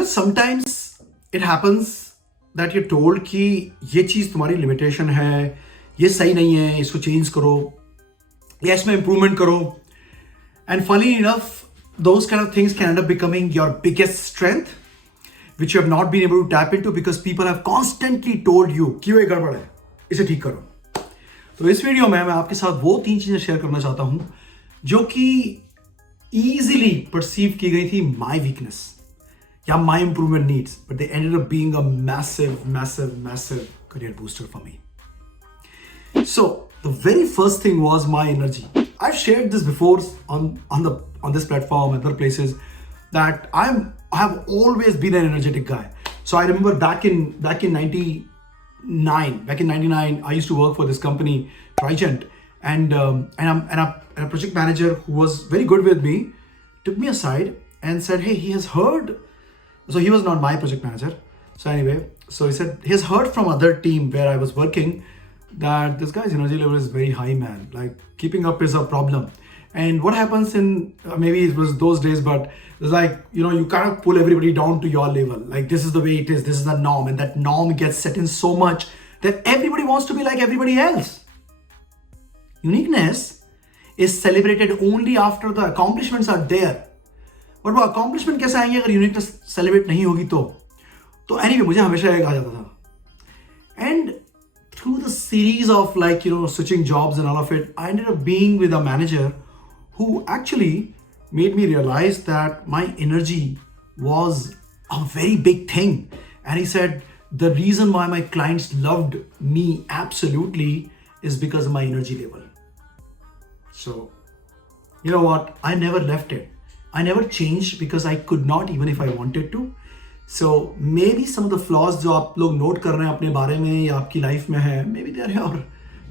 Sometimes it happens that you're told कि ये चीज़ तुम्हारी limitation है, ये सही नहीं है, इसको change करो, या इसमें improvement करो. And funny enough, those kind of things can end up becoming your biggest strength, which you have not been able to tap into because people have constantly told you कि ये गड़बड़ है, इसे ठीक करो. तो इस वीडियो में मैं आपके साथ वो 3 चीज़ें शेयर करना चाहता हूँ जो कि easily perceive की गई थी my weakness या my improvement needs, but they ended up being a massive career booster for me. So the very first thing was my energy. I've shared this before on this platform and other places that I have always been an energetic guy. So I remember back in 99, I used to work for this company, Trigent, and a project manager who was very good with me took me aside and said, hey, he has heard. So he was not my project manager. So anyway, so he said he has heard from other team where I was working that this guy's energy level is very high, man. Like keeping up is a problem. And what happens in maybe it was those days, but it's like, you kind of pull everybody down to your level. Like this is the way it is. This is the norm, and that norm gets set in so much that everybody wants to be like everybody else. Uniqueness is celebrated only after the accomplishments are there. But वो accomplishment कैसे आएंगे अगर uniqueness celebrate नहीं होगी तो anyway मुझे हमेशा ये कहा जाता था. And through the series of switching jobs and all of it, I ended up being with a manager who actually made me realize that my energy was a very big thing. And he said the reason why my clients loved me absolutely is because of my energy level. So you know what, I never left it. I never changed because I could not, even if I wanted to. So maybe some of the flaws जो आप लोग note कर रहे हैं अपने बारे में या आपकी life में है, maybe they are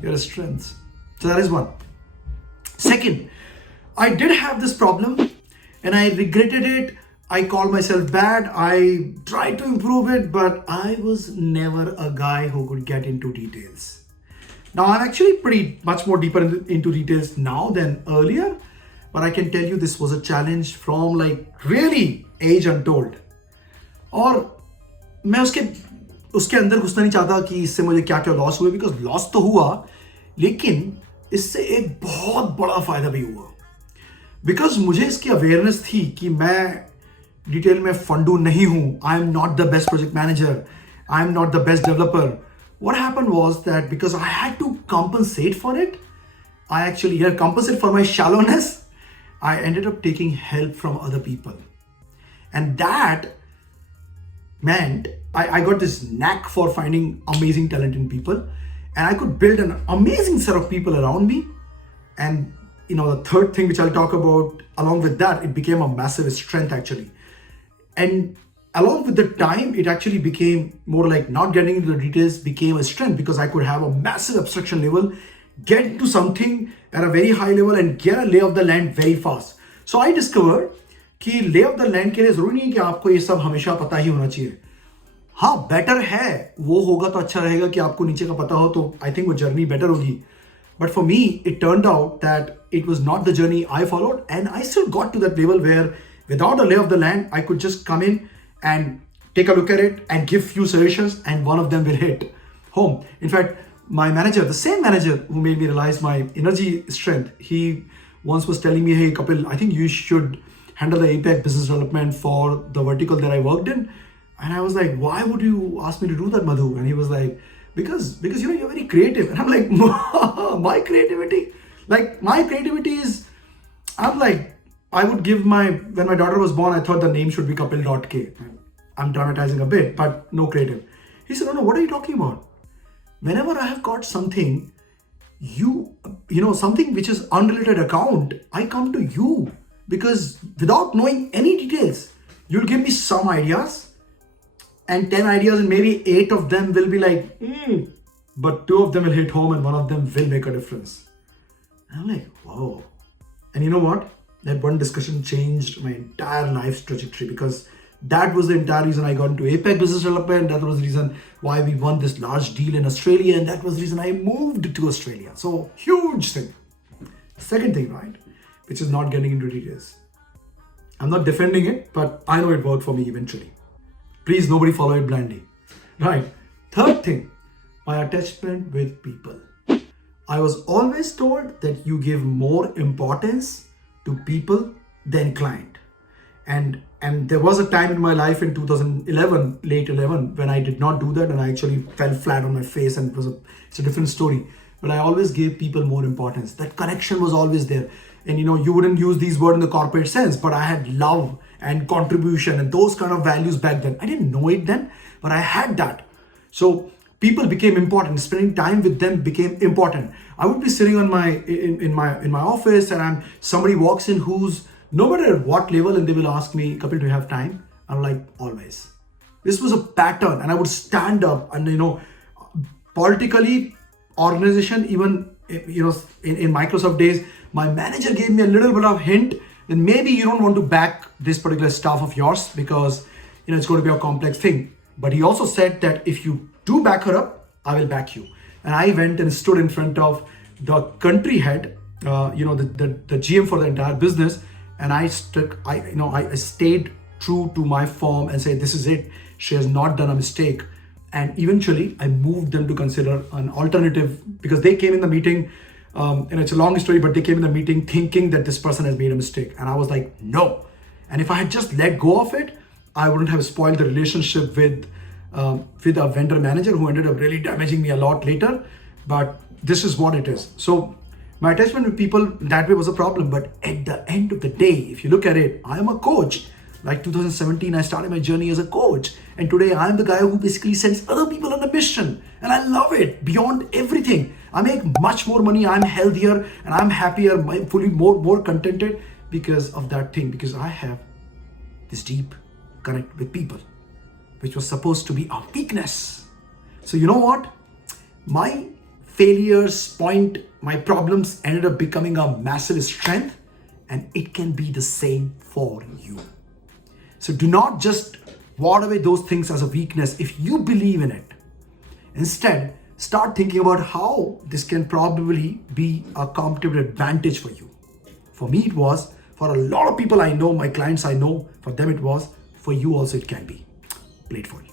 your strengths. So that is one. Second, I did have this problem and I regretted it. I called myself bad. I tried to improve it, but I was never a guy who could get into details. Now I'm actually pretty much more deeper into details now than earlier. But I can tell you this was a challenge from really age untold. और मैं उसके अंदर घुसना नहीं चाहता कि इससे मुझे क्या क्या लॉस हुए, बिकॉज लॉस तो हुआ लेकिन इससे एक बहुत बड़ा फायदा भी हुआ. बिकॉज मुझे इसकी अवेयरनेस थी कि मैं डिटेल में फंडू नहीं हूँ. I am not the best project manager, I am not the best developer. What happened was that because I had to compensate for it, I actually compensate for my shallowness. I ended up taking help from other people. And that meant I got this knack for finding amazing talent in people. And I could build an amazing set of people around me. And the third thing which I'll talk about along with that, it became a massive strength actually. And along with the time, it actually became more like not getting into the details became a strength because I could have a massive abstraction level, get into something at a very high level and get a lay of the land very fast. So I discovered कि lay of the land के लिए जरूरी नहीं है कि आपको ये सब हमेशा पता ही होना चाहिए. हाँ, बेटर है, वो होगा तो अच्छा रहेगा कि आपको नीचे का पता हो, तो आई थिंक वो जर्नी बेटर होगी. But for me, it turned out that it was not the journey I followed, and I still got to that level where without a lay of the land, I could just come in and take a look at it and give few suggestions, and one of them will hit home. In fact, my manager, the same manager who made me realize my energy strength, he once was telling me, hey Kapil, I think you should handle the APAC business development for the vertical that I worked in. And I was like, why would you ask me to do that, Madhu? And he was like, because you're very creative. And I'm like, my creativity? Like my creativity is, I'm like, I would give when my daughter was born, I thought the name should be Kapil.k. I'm dramatizing a bit, but no creative. He said, no, what are you talking about? Whenever I have got something, something which is unrelated account, I come to you because without knowing any details, you'll give me some ideas and 10 ideas and maybe 8 of them will be like, but 2 of them will hit home and 1 of them will make a difference. And I'm like, whoa. And you know what? That one discussion changed my entire life's trajectory because that was the entire reason I got into APAC business development. That was the reason why we won this large deal in Australia. And that was the reason I moved to Australia. So huge thing. Second thing, right? Which is not getting into details. I'm not defending it, but I know it worked for me eventually. Please, nobody follow it blindly. Right. Third thing, my attachment with people. I was always told that you give more importance to people than client. And there was a time in my life in 2011, late 11, when I did not do that and I actually fell flat on my face, and it's a different story. But I always gave people more importance. That connection was always there. And you wouldn't use these words in the corporate sense, but I had love and contribution and those kind of values back then. I didn't know it then, but I had that. So people became important. Spending time with them became important. I would be sitting on in my office, and somebody walks in who's no matter what level, and they will ask me, Kapil, do you have time? I'm like, always. This was a pattern, and I would stand up and politically, organization, even in Microsoft days, my manager gave me a little bit of hint that maybe you don't want to back this particular staff of yours because it's going to be a complex thing. But he also said that if you do back her up, I will back you. And I went and stood in front of the country head, the GM for the entire business, and I stayed true to my form and said, this is it. She has not done a mistake. And eventually I moved them to consider an alternative, because they came in the meeting, and it's a long story, but they came in the meeting thinking that this person has made a mistake. And I was like, no. And if I had just let go of it, I wouldn't have spoiled the relationship with a vendor manager who ended up really damaging me a lot later. But this is what it is. So my attachment with people that way was a problem. But at the end of the day, if you look at it, I am a coach. Like 2017, I started my journey as a coach. And today I'm the guy who basically sends other people on a mission. And I love it beyond everything. I make much more money. I'm healthier and I'm happier, fully more contented because of that thing. Because I have this deep connect with people, which was supposed to be a weakness. So you know what? My failures, my problems ended up becoming a massive strength, and it can be the same for you. So do not just ward away those things as a weakness if you believe in it. Instead, start thinking about how this can probably be a competitive advantage for you. For me, it was. For a lot of people I know, my clients I know, for them it was. For you also it can be. Play it for you.